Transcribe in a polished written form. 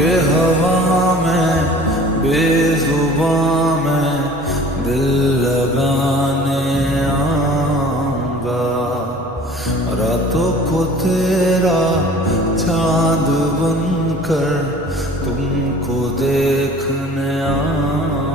के हवा में बेजुबां में दिल लगाने आऊंगा। रातों को तेरा चांद बनकर तुमको देखने आऊंगा।